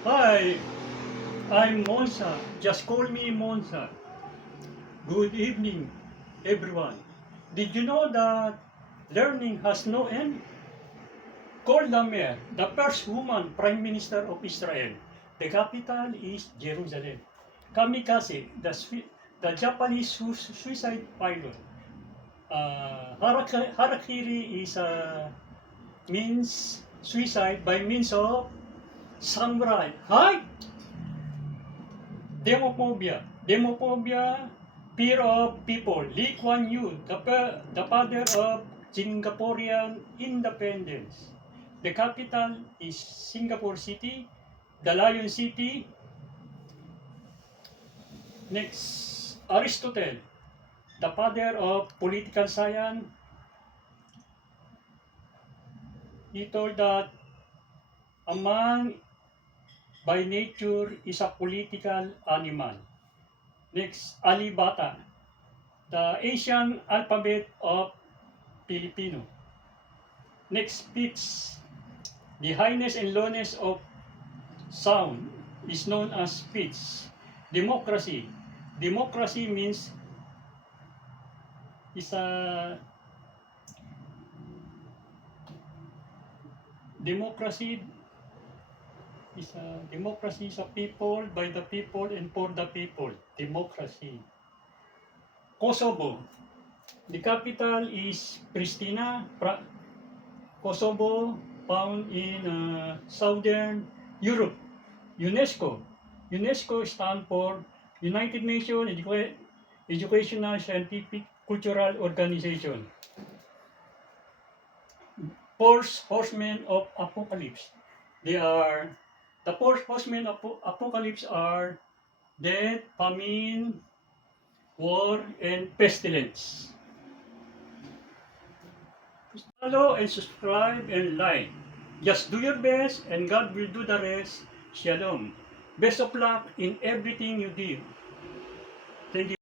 Hi, I'm Monza. Just call me Monza. Good evening, everyone. Did you know that learning has no end? Golda Meir, the first woman prime minister of Israel. The capital is Jerusalem. Kamikaze, the Japanese suicide pilot. Harakiri is means suicide by means of samurai. Hi! Demophobia, fear of people. Lee Kuan Yew, the father of Singaporean independence. The capital is Singapore City, the Lion City. Next, Aristotle, the father of political science. He told that a man by nature is a political animal. Next, Alibata, the Asian alphabet of Filipino. Next speech, the highness and lowness of sound is known as speech. Democracy. Democracy means is a democracy democracy is a people by the people and for the people. Democracy. Kosovo. The capital is Pristina. Kosovo, found in southern Europe. UNESCO. UNESCO stands for United Nations Educational, Scientific, Cultural Organization. Four horsemen of apocalypse. The four horsemen of apocalypse are death, famine, war, and pestilence. Follow and subscribe and like. Just do your best and God will do the rest. Shalom. Best of luck in everything you do. Thank you.